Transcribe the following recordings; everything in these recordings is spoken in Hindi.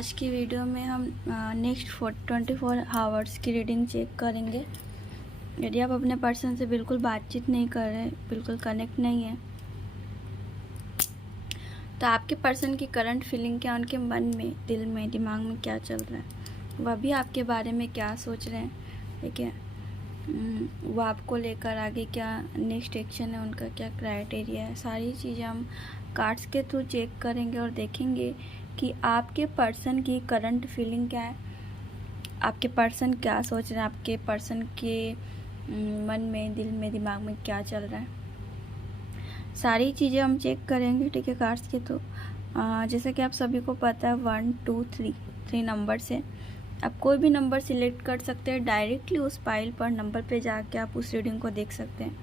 आज की वीडियो में हम नेक्स्ट 24 आवर्स की रीडिंग चेक करेंगे। यदि आप अपने पर्सन से बिल्कुल बातचीत नहीं कर रहे, बिल्कुल कनेक्ट नहीं है, तो आपके पर्सन की करंट फीलिंग क्या, उनके मन में, दिल में, दिमाग में क्या चल रहा है, वह भी आपके बारे में क्या सोच रहे हैं, ठीक है। वो आपको लेकर आगे क्या नेक्स्ट एक्शन है, उनका क्या क्राइटेरिया है, सारी चीज़ें हम कार्ड्स के थ्रू चेक करेंगे और देखेंगे कि आपके पर्सन की करंट फीलिंग क्या है, आपके पर्सन क्या सोच रहे हैं, आपके पर्सन के मन में, दिल में, दिमाग में क्या चल रहा है। सारी चीज़ें हम चेक करेंगे, ठीक है, कार्ड्स के थ्रू। जैसे कि आप सभी को पता है 1 2 3 नंबर से आप कोई भी नंबर सिलेक्ट कर सकते हैं। डायरेक्टली उस पाइल पर नंबर पे जाके आप उस रीडिंग को देख सकते हैं।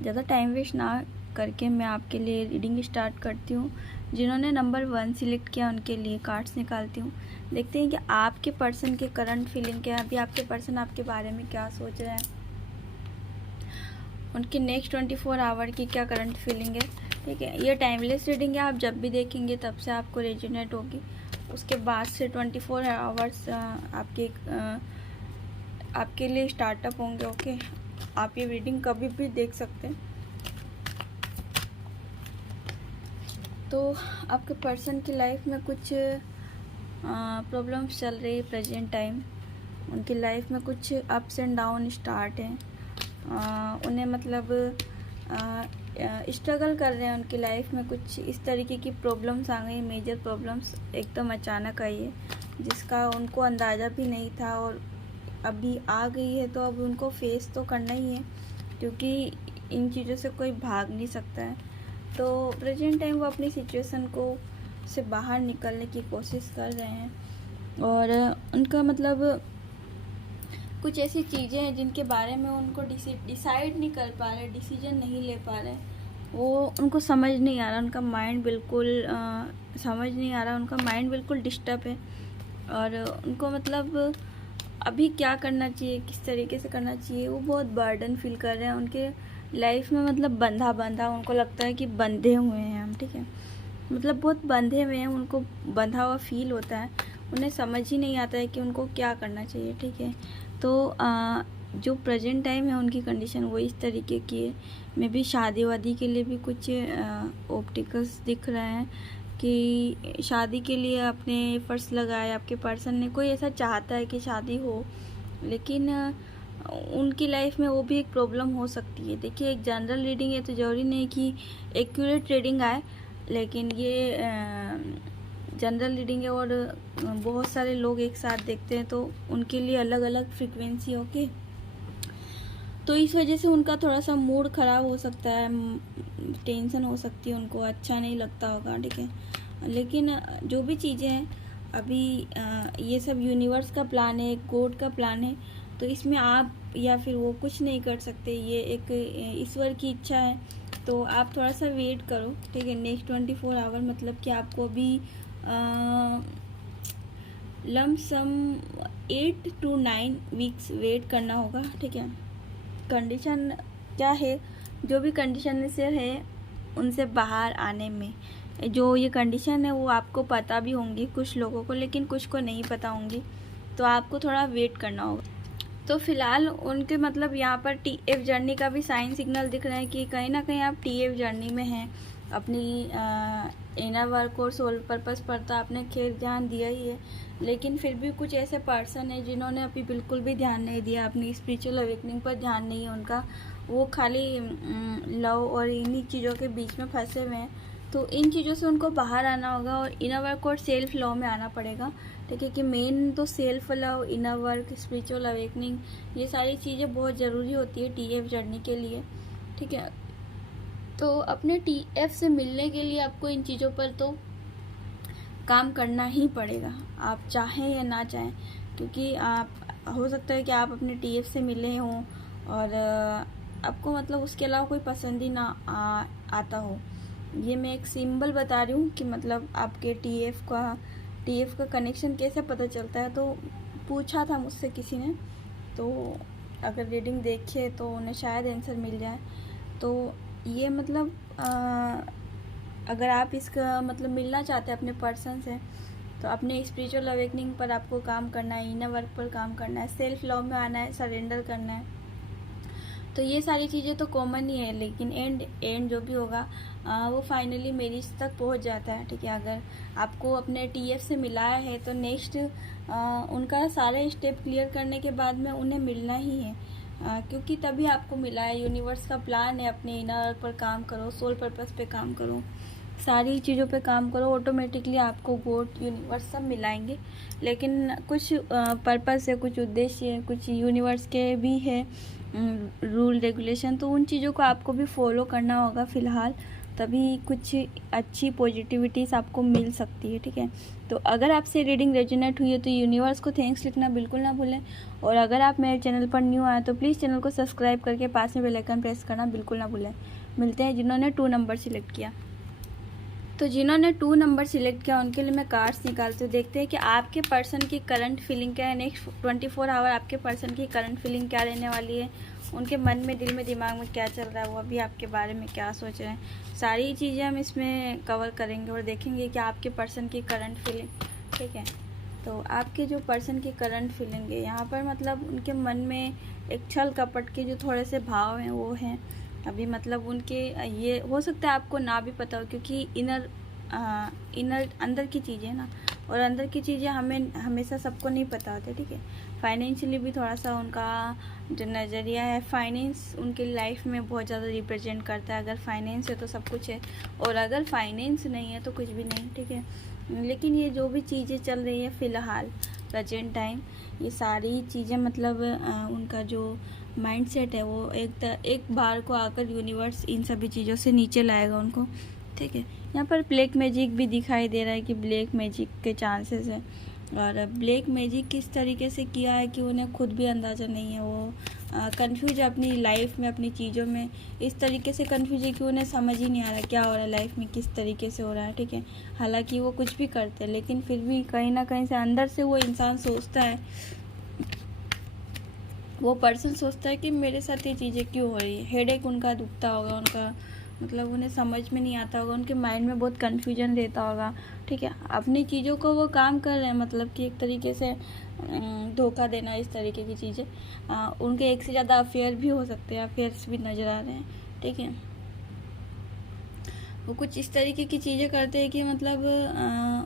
ज़्यादा टाइम वेस्ट ना करके मैं आपके लिए रीडिंग स्टार्ट करती हूँ। जिन्होंने नंबर 1 सिलेक्ट किया उनके लिए कार्ड्स निकालती हूँ। देखते हैं कि आपके पर्सन के करंट फीलिंग क्या है, अभी आपके पर्सन आपके बारे में क्या सोच रहे हैं, उनकी नेक्स्ट 24 आवर की क्या करंट फीलिंग है, ठीक है। ये टाइमलेस रीडिंग है, आप जब भी देखेंगे तब से आपको रेजोनेट होगी। उसके बाद से 24 आवर्स आपके लिए स्टार्टअप होंगे, ओके। आप ये रीडिंग कभी भी देख सकते हैं। तो आपके पर्सन की लाइफ में कुछ प्रॉब्लम्स चल रही है प्रेजेंट टाइम। उनकी लाइफ में कुछ अप्स एंड डाउन स्टार्ट हैं। उन्हें मतलब स्ट्रगल कर रहे हैं उनकी लाइफ में। कुछ इस तरीके की प्रॉब्लम्स आ गई, मेजर प्रॉब्लम्स एकदम अचानक आई है, जिसका उनको अंदाज़ा भी नहीं था और अभी आ गई है। तो अब उनको फेस तो करना ही है, क्योंकि इन चीज़ों से कोई भाग नहीं सकता है। तो प्रेजेंट टाइम वो अपनी सिचुएशन को से बाहर निकलने की कोशिश कर रहे हैं और उनका मतलब कुछ ऐसी चीज़ें हैं जिनके बारे में उनको डिसाइड नहीं कर पा रहे, डिसीजन नहीं ले पा रहे। वो उनको समझ नहीं आ रहा, उनका माइंड बिल्कुल समझ नहीं आ रहा, उनका माइंड बिल्कुल डिस्टर्ब है और उनको मतलब अभी क्या करना चाहिए, किस तरीके से करना चाहिए, वो बहुत बर्डन फील कर रहे हैं। उनके लाइफ में मतलब बंधा उनको लगता है कि बंधे हुए हैं हम, ठीक है, मतलब बहुत बंधे हुए हैं, उनको बंधा हुआ फील होता है। उन्हें समझ ही नहीं आता है कि उनको क्या करना चाहिए, ठीक है। तो जो प्रेजेंट टाइम है उनकी कंडीशन वो इस तरीके की है। मे भी शादी वादी के लिए भी कुछ ऑप्टिकल्स दिख रहे हैं कि शादी के लिए अपने एफर्ट्स लगाए आपके पर्सन ने। कोई ऐसा चाहता है कि शादी हो, लेकिन उनकी लाइफ में वो भी एक प्रॉब्लम हो सकती है। देखिए, एक जनरल रीडिंग है तो ज़रूरी नहीं कि एक्यूरेट रीडिंग आए, लेकिन ये जनरल रीडिंग है और बहुत सारे लोग एक साथ देखते हैं तो उनके लिए अलग अलग फ्रीक्वेंसी, ओके। तो इस वजह से उनका थोड़ा सा मूड ख़राब हो सकता है, टेंशन हो सकती है, उनको अच्छा नहीं लगता होगा, ठीक है। लेकिन जो भी चीज़ें हैं अभी ये सब यूनिवर्स का प्लान है, एक गॉड का प्लान है। तो इसमें आप या फिर वो कुछ नहीं कर सकते, ये एक ईश्वर की इच्छा है। तो आप थोड़ा सा वेट करो, ठीक है। नेक्स्ट 24 आवर मतलब कि आपको भी लमसम 8 to 9 वीक्स वेट करना होगा, ठीक है। कंडीशन क्या है, जो भी कंडीशन से है उनसे बाहर आने में, जो ये कंडीशन है वो आपको पता भी होंगी कुछ लोगों को, लेकिन कुछ को नहीं पता होंगी, तो आपको थोड़ा वेट करना होगा। तो फिलहाल उनके मतलब यहाँ पर TF जर्नी का भी साइन सिग्नल दिख रहे हैं कि कहीं ना कहीं आप TF जर्नी में हैं। अपनी इनर वर्क और सोल पर्पस पर तो आपने खैर ध्यान दिया ही है, लेकिन फिर भी कुछ ऐसे पर्सन है जिन्होंने अभी बिल्कुल भी ध्यान नहीं दिया, अपनी स्पिरिचुअल अवेकनिंग पर ध्यान नहीं है उनका। वो खाली लव और इन्हीं चीज़ों के बीच में फंसे हुए हैं। तो इन चीज़ों से उनको बाहर आना होगा और इनर वर्क और सेल्फ लव में आना पड़ेगा, ठीक है। कि मेन तो self love, inner work, spiritual awakening, ये सारी चीज़ें बहुत ज़रूरी होती है TF जर्नी के लिए, ठीक है। तो अपने TF से मिलने के लिए आपको इन चीज़ों पर तो काम करना ही पड़ेगा, आप चाहें या ना चाहें, क्योंकि आप हो सकता है कि आप अपने TF से मिले हों और आपको मतलब उसके अलावा कोई पसंद ही ना आता हो। ये मैं एक सिंबल बता रही हूँ कि मतलब आपके TF का कनेक्शन कैसे पता चलता है। तो पूछा था मुझसे किसी ने, तो अगर रीडिंग देखिए तो उन्हें शायद आंसर मिल जाए। तो ये मतलब अगर आप इसका मतलब मिलना चाहते हैं अपने पर्सन से, तो अपने स्पिरिचुअल अवेकनिंग पर आपको काम करना है, इनर वर्क पर काम करना है, सेल्फ लव में आना है, सरेंडर करना है। तो ये सारी चीज़ें तो कॉमन ही है, लेकिन एंड जो भी होगा वो फाइनली मैरिज तक पहुंच जाता है, ठीक है। अगर आपको अपने टीएफ से मिलाया है तो नेक्स्ट उनका सारे स्टेप क्लियर करने के बाद में उन्हें मिलना ही है, क्योंकि तभी आपको मिला है। यूनिवर्स का प्लान है, अपने इनर पर काम करो, सोल पर्पस पे काम करो, सारी चीज़ों पे काम करो, ऑटोमेटिकली आपको गॉड यूनिवर्स सब मिलाएंगे। लेकिन कुछ पर्पस है, कुछ उद्देश्य है, कुछ यूनिवर्स के भी है रूल रेगुलेशन, तो उन चीज़ों को आपको भी फॉलो करना होगा फ़िलहाल, तभी कुछ अच्छी पॉजिटिविटीज़ आपको मिल सकती है, ठीक है। तो अगर आपसे रीडिंग रेजोनेट हुई है तो यूनिवर्स को थैंक्स लिखना बिल्कुल ना भूलें। और अगर आप मेरे चैनल पर न्यू आए तो प्लीज़ चैनल को सब्सक्राइब करके पास में बेल आइकन प्रेस करना बिल्कुल ना भूलें। मिलते हैं जिन्होंने 2 नंबर सिलेक्ट किया। तो जिन्होंने 2 नंबर सिलेक्ट किया उनके लिए मैं कार्ड्स निकालती हूँ। देखते हैं कि आपके पर्सन की करंट फीलिंग क्या है, नेक्स्ट 24 आवर आपके पर्सन की करंट फीलिंग क्या रहने वाली है, उनके मन में, दिल में, दिमाग में क्या चल रहा है, वो अभी आपके बारे में क्या सोच रहे हैं, सारी चीज़ें हम इसमें कवर करेंगे और देखेंगे कि आपके पर्सन की करंट फीलिंग, ठीक है। तो आपके जो पर्सन की करंट फीलिंग है यहाँ पर, मतलब उनके मन में एक छल कपट के जो थोड़े से भाव हैं वो हैं अभी, मतलब उनके ये हो सकता है आपको ना भी पता हो, क्योंकि इनर अंदर की चीज़ें ना, और अंदर की चीज़ें हमें हमेशा सबको नहीं पता होती, ठीक है। फाइनेंशियली भी थोड़ा सा उनका जो नज़रिया है, फाइनेंस उनकी लाइफ में बहुत ज़्यादा रिप्रेजेंट करता है। अगर फाइनेंस है तो सब कुछ है, और अगर फाइनेंस नहीं है तो कुछ भी नहीं, ठीक है। लेकिन ये जो भी चीज़ें चल रही है फ़िलहाल प्रेजेंट टाइम, ये सारी चीज़ें मतलब उनका जो माइंडसेट है वो एक बार को आकर यूनिवर्स इन सभी चीज़ों से नीचे लाएगा उनको, ठीक है। यहाँ पर ब्लैक मैजिक भी दिखाई दे रहा है कि ब्लैक मैजिक के चांसेस है, और ब्लैक मैजिक किस तरीके से किया है कि उन्हें खुद भी अंदाज़ा नहीं है। वो कंफ्यूज है अपनी लाइफ में, अपनी चीज़ों में, इस तरीके से कंफ्यूज है कि उन्हें समझ ही नहीं आ रहा क्या हो रहा है लाइफ में, किस तरीके से हो रहा है, ठीक है। हालांकि वो कुछ भी करते हैं, लेकिन फिर भी कहीं ना कहीं से अंदर से वो इंसान सोचता है, वो पर्सन सोचता है कि मेरे साथ ये चीज़ें क्यों हो रही है। हेडेक उनका दुखता होगा, उनका मतलब उन्हें समझ में नहीं आता होगा, उनके माइंड में बहुत कन्फ्यूजन रहता होगा, ठीक है। अपनी चीज़ों को वो काम कर रहे हैं, मतलब कि एक तरीके से धोखा देना, इस तरीके की चीज़ें। उनके एक से ज़्यादा अफेयर भी हो सकते हैं, अफेयर्स भी नज़र आ रहे हैं, ठीक है। वो कुछ इस तरीके की चीज़ें करते हैं कि मतलब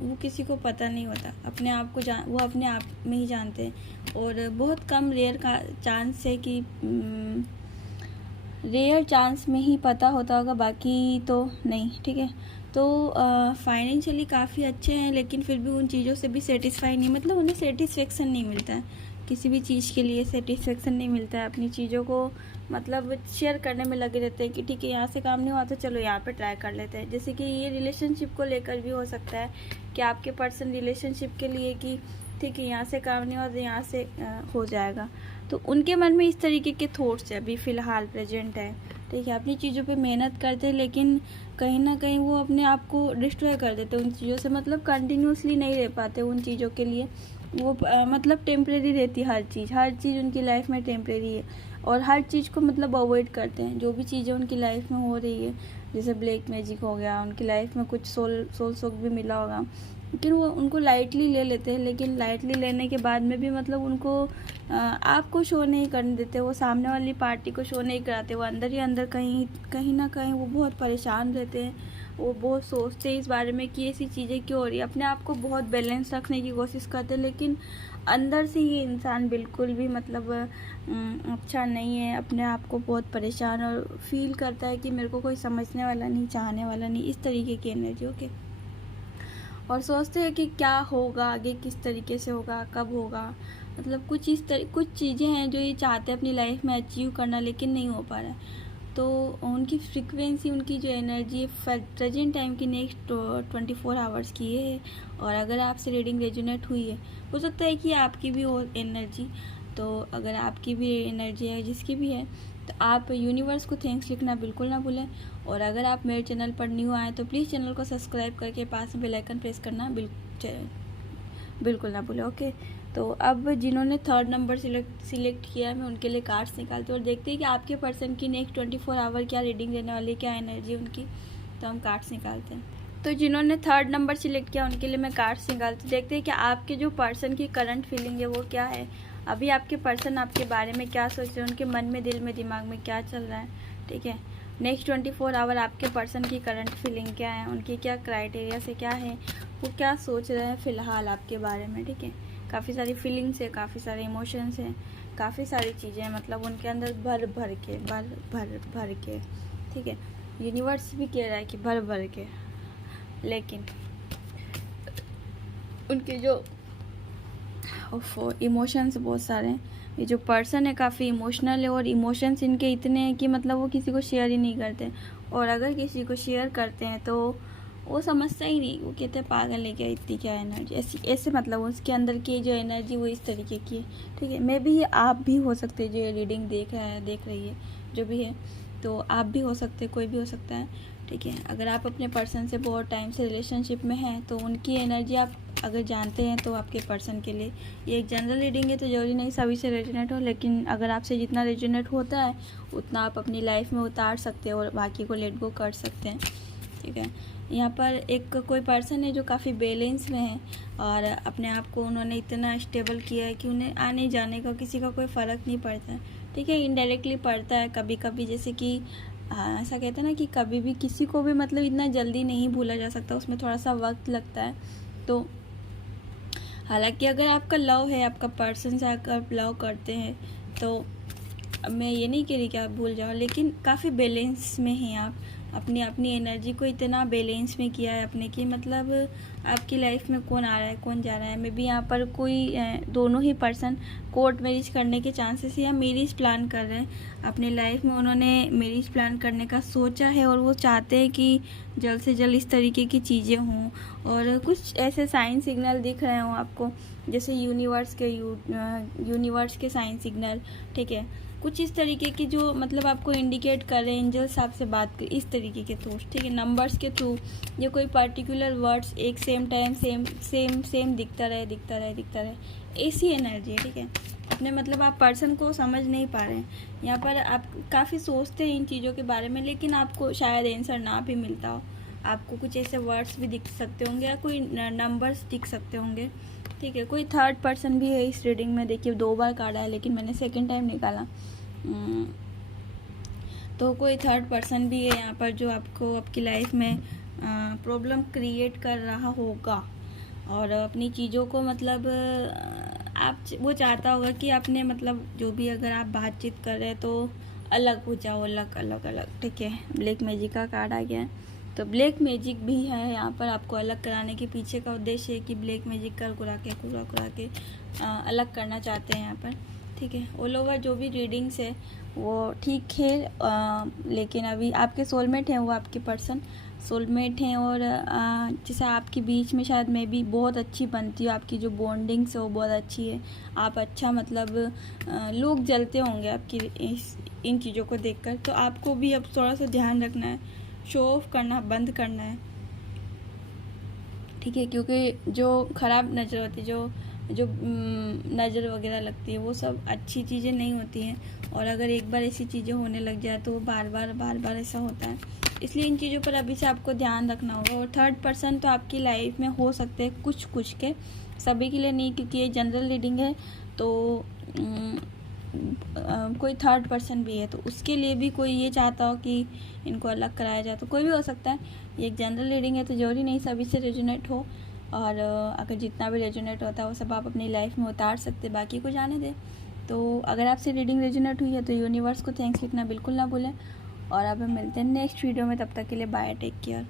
वो किसी को पता नहीं होता, अपने आप को वो अपने आप में ही जानते हैं, और बहुत कम रेयर का चांस है कि रेयर चांस में ही पता होता होगा, बाकी तो नहीं, ठीक है। तो फाइनेंशियली काफ़ी अच्छे हैं, लेकिन फिर भी उन चीज़ों से भी सेटिस्फाई नहीं, मतलब उन्हें सेटिस्फेक्शन नहीं मिलता है, किसी भी चीज़ के लिए सेटिस्फेक्शन नहीं मिलता है। अपनी चीज़ों को मतलब शेयर करने में लगे रहते हैं कि ठीक है यहाँ से काम नहीं हुआ तो चलो यहाँ पे ट्राई कर लेते हैं। जैसे कि ये रिलेशनशिप को लेकर भी हो सकता है कि आपके पर्सन रिलेशनशिप के लिए कि ठीक है यहाँ से काम नहीं हुआ तो यहाँ से हो जाएगा, तो उनके मन में इस तरीके के थॉट्स है अभी फ़िलहाल प्रेजेंट है, ठीक है। अपनी चीज़ों पे मेहनत करते हैं, लेकिन कहीं ना कहीं वो अपने आप को डिस्ट्रॉय कर देते हैं उन चीज़ों से, मतलब कंटिन्यूसली नहीं रह पाते उन चीज़ों के लिए। वो मतलब टेम्परेरी रहती है हर चीज़ उनकी लाइफ में टेम्परेरी है, और हर चीज़ को मतलब अवॉइड करते हैं। जो भी चीज़ें उनकी लाइफ में हो रही है, जैसे ब्लैक मैजिक हो गया, उनकी लाइफ में कुछ सोल सोक भी मिला होगा, लेकिन वो उनको लाइटली ले लेते हैं। लेकिन लाइटली लेने के बाद में भी मतलब उनको आपको शो नहीं करने देते, वो सामने वाली पार्टी को शो नहीं कराते, वो अंदर ही अंदर कहीं ना कहीं वो बहुत परेशान रहते हैं, वो बहुत सोचते हैं इस बारे में कि ऐसी चीज़ें क्यों हो रही है। अपने आप को बहुत बैलेंस रखने की कोशिश करते हैं, लेकिन अंदर से ये इंसान बिल्कुल भी मतलब अच्छा नहीं है, अपने आप को बहुत परेशान और फील करता है कि मेरे को कोई समझने वाला नहीं, चाहने वाला नहीं, इस तरीके की एनर्जी, ओके। और सोचते हैं कि क्या होगा आगे, किस तरीके से होगा, कब होगा, मतलब कुछ चीज़ें हैं जो ये चाहते हैं अपनी लाइफ में अचीव करना, लेकिन नहीं हो पा रहा है। तो उनकी फ्रीक्वेंसी, उनकी जो एनर्जी है प्रेजेंट टाइम की नेक्स्ट 24 आवर्स की है। और अगर आपसे रीडिंग रेजोनेट हुई है, हो सकता है कि आपकी भी हो एनर्जी, तो अगर आपकी भी एनर्जी है, जिसकी भी है, तो आप यूनिवर्स को थैंक्स लिखना बिल्कुल ना भूलें। और अगर आप मेरे चैनल पर न्यू आए तो प्लीज़ चैनल को सब्सक्राइब करके पास में बेल आइकन प्रेस करना बिल्कुल ना भूलें, ओके। तो अब जिन्होंने 3rd नंबर सिलेक्ट किया है, मैं उनके लिए कार्ड्स निकालती हूँ और देखते हैं कि आपके पर्सन की नेक्स्ट 24 आवर क्या रीडिंग देने वाली, क्या एनर्जी उनकी। तो हम कार्ड्स निकालते हैं। तो जिन्होंने 3rd नंबर सिलेक्ट किया उनके लिए मैं कार्ड्स निकालती, देखते हैं कि आपके जो पर्सन की करंट फीलिंग है वो क्या है, अभी आपके पर्सन आपके बारे में क्या सोच रहे हैं, उनके मन में, दिल में, दिमाग में क्या चल रहा है। ठीक है, नेक्स्ट 24 आवर आपके पर्सन की करंट फीलिंग क्या है, उनकी क्या क्राइटेरिया से क्या है, वो क्या सोच रहे हैं फ़िलहाल आपके बारे में। ठीक है, काफ़ी सारी फीलिंग्स है, काफ़ी सारे इमोशंस हैं, काफ़ी सारी चीज़ें हैं, मतलब उनके अंदर भर भर के। ठीक है, यूनिवर्स भी कह रहा है कि भर भर के, लेकिन उनके जो इमोशंस बहुत सारे हैं। ये जो पर्सन है काफ़ी इमोशनल है, और इमोशंस इनके इतने हैं कि मतलब वो किसी को शेयर ही नहीं करते, और अगर किसी को शेयर करते हैं तो वो समझता ही नहीं, वो कहते हैं पागल है क्या, इतनी क्या एनर्जी, ऐसे मतलब उसके अंदर की जो एनर्जी वो इस तरीके की है। ठीक है, मे भी आप भी हो सकते हैं जो ये रीडिंग देख रही है, जो भी है, तो आप भी हो सकते हैं, कोई भी हो सकता है। ठीक है, अगर आप अपने पर्सन से बहुत टाइम से रिलेशनशिप में हैं तो उनकी एनर्जी आप अगर जानते हैं तो आपके पर्सन के लिए ये एक जनरल रीडिंग है, तो ज़रूरी नहीं सभी से रेजोनेट हो, लेकिन अगर आपसे जितना रेजोनेट होता है उतना आप अपनी लाइफ में उतार सकते हैं और बाकी को लेट गो कर सकते हैं। ठीक है, यहाँ पर एक कोई पर्सन है जो काफ़ी बैलेंस में है, और अपने आप को उन्होंने इतना स्टेबल किया है कि उन्हें आने जाने का किसी का कोई फ़र्क नहीं पड़ता है। ठीक है, इनडायरेक्टली पड़ता है कभी कभी, जैसे कि ऐसा कहते हैं ना कि कभी भी किसी को भी मतलब इतना जल्दी नहीं भूला जा सकता, उसमें थोड़ा सा वक्त लगता है। तो हालांकि अगर आपका लव है, आपका पर्सन से अगर लव करते हैं, तो मैं ये नहीं कह रही कि आप भूल जाओ, लेकिन काफ़ी बैलेंस में हैं आप, अपनी एनर्जी को इतना बैलेंस में किया है अपने की, मतलब आपकी लाइफ में कौन आ रहा है कौन जा रहा है। मे बी यहाँ पर कोई दोनों ही पर्सन कोर्ट मैरिज करने के चांसेस या मैरिज प्लान कर रहे हैं अपनी लाइफ में, उन्होंने मैरिज प्लान करने का सोचा है, और वो चाहते हैं कि जल्द से जल्द इस तरीके की चीज़ें हों, और कुछ ऐसे साइन सिग्नल दिख रहे हों आपको, जैसे यूनिवर्स के साइन सिग्नल। ठीक है, कुछ इस तरीके की जो मतलब आपको इंडिकेट कर रहे हैं, एंजल्स आपसे बात कर इस तरीके के थ्रू। ठीक है, नंबर्स के थ्रू, या कोई पर्टिकुलर वर्ड्स एक सेम टाइम सेम दिखता रहे, ऐसी एनर्जी है। ठीक है, अपने मतलब आप पर्सन को समझ नहीं पा रहे हैं, यहाँ पर आप काफ़ी सोचते हैं इन चीज़ों के बारे में, लेकिन आपको शायद आंसर ना भी मिलता हो, आपको कुछ ऐसे वर्ड्स भी दिख सकते होंगे या कोई नंबर्स दिख सकते होंगे। ठीक है, कोई 3rd पर्सन भी है इस रीडिंग में, देखिए 2 बार कार्ड आया, लेकिन मैंने 2nd टाइम निकाला। तो कोई 3rd पर्सन भी है यहाँ पर जो आपको आपकी लाइफ में प्रॉब्लम क्रिएट कर रहा होगा, और अपनी चीज़ों को मतलब आप वो चाहता होगा कि आपने मतलब जो भी अगर आप बातचीत कर रहे हैं तो अलग हो जाओ, अलग। ठीक है, ब्लैक मैजिक का कार्ड आ गया है, तो ब्लैक मैजिक भी है यहाँ पर, आपको अलग कराने के पीछे का उद्देश्य है कि ब्लैक मैजिक कर कुरा के अलग करना चाहते हैं यहाँ पर। ठीक है, ऑल ओवर जो भी रीडिंग्स है वो ठीक है, लेकिन अभी आपके सोलमेट हैं, वो आपके पर्सन सोलमेट हैं, और जैसे आपके बीच में शायद मैं भी बहुत अच्छी बनती हूँ, आपकी जो बॉन्डिंग्स है वो बहुत अच्छी है, आप अच्छा मतलब लोग जलते होंगे आपकी इन चीज़ों को देखकर, तो आपको भी अब थोड़ा सा ध्यान रखना है, शो ऑफ करना बंद करना है। ठीक है, क्योंकि जो ख़राब नज़र होती है, जो नज़र वगैरह लगती है, वो सब अच्छी चीज़ें नहीं होती हैं, और अगर एक बार ऐसी चीज़ें होने लग जाए तो बार बार ऐसा होता है, इसलिए इन चीज़ों पर अभी से आपको ध्यान रखना होगा। और 3rd पर्सन तो आपकी लाइफ में हो सकते हैं कुछ के, सभी के लिए नहीं, क्योंकि ये जनरल रीडिंग है, तो कोई 3rd पर्सन भी है तो उसके लिए भी कोई ये चाहता हो कि इनको अलग कराया जाए, तो कोई भी हो सकता है। ये एक जनरल रीडिंग है, तो जरूरी नहीं सभी से रेजोनेट हो, और अगर जितना भी रेजोनेट होता है वो सब आप अपनी लाइफ में उतार सकते, बाकी को जाने दें। तो अगर आपसे रीडिंग रेजोनेट हुई है तो यूनिवर्स को थैंक्स लिखना बिल्कुल ना भूलें, और अब हम मिलते हैं नेक्स्ट वीडियो में, तब तक के लिए बाय, टेक केयर।